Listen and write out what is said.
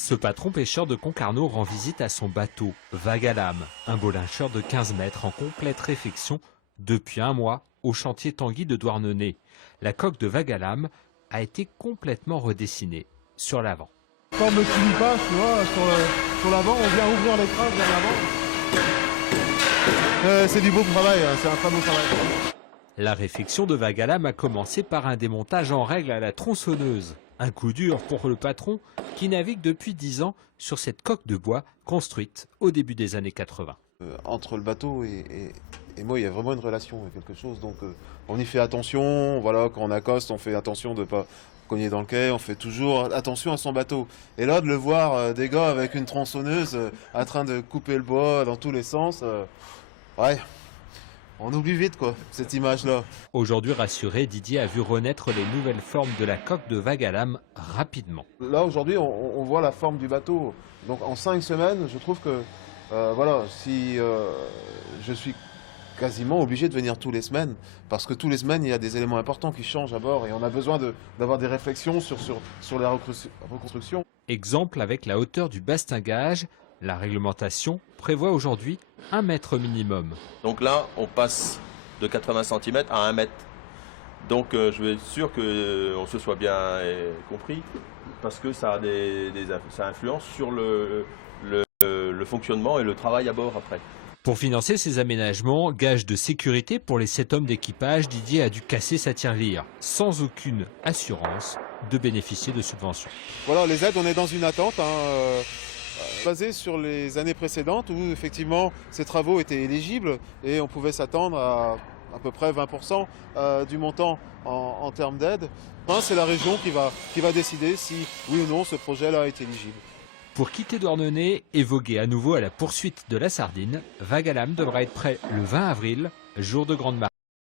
Ce patron pêcheur de Concarneau rend visite à son bateau, Vague à Lame, un bolincheur de 15 mètres en complète réfection depuis un mois au chantier Tanguy de Douarnenez. La coque de Vague à Lame a été complètement redessinée sur l'avant. Forme qui passe, tu vois, sur l'avant, on vient ouvrir l'écran vers l'avant. C'est du beau travail, hein, c'est un très beau travail. La réfection de Vague à Lame a commencé par un démontage en règle à la tronçonneuse. Un coup dur pour le patron qui navigue depuis 10 ans sur cette coque de bois construite au début des années 80. Entre le bateau et moi, il y a vraiment une relation, quelque chose. Donc on y fait attention, voilà, quand on accoste, on fait attention de ne pas cogner dans le quai, on fait toujours attention à son bateau. Et là, de le voir, des gars avec une tronçonneuse en train de couper le bois dans tous les sens, ouais. On oublie vite quoi, cette image-là. Aujourd'hui rassuré, Didier a vu renaître les nouvelles formes de la coque de Vague à Lame rapidement. Là aujourd'hui on voit la forme du bateau. Donc en 5 semaines, je trouve que voilà, si je suis quasiment obligé de venir tous les semaines, parce que tous les semaines il y a des éléments importants qui changent à bord et on a besoin d'avoir des réflexions sur la reconstruction. Exemple avec la hauteur du bastingage. La réglementation prévoit aujourd'hui 1 mètre minimum. Donc là, on passe de 80 cm à 1 mètre. Donc je vais être sûr qu'on se soit bien compris, parce que ça influence sur le fonctionnement et le travail à bord après. Pour financer ces aménagements, gage de sécurité pour les 7 hommes d'équipage, Didier a dû casser sa tirelire, sans aucune assurance de bénéficier de subventions. Voilà, les aides, on est dans une attente, basée sur les années précédentes où effectivement ces travaux étaient éligibles et on pouvait s'attendre à peu près 20% du montant en termes d'aide. C'est la région qui va décider si oui ou non ce projet-là est éligible. Pour quitter Douarnenez et voguer à nouveau à la poursuite de la sardine, Vague à Lame devra être prêt le 20 avril, jour de grande marée.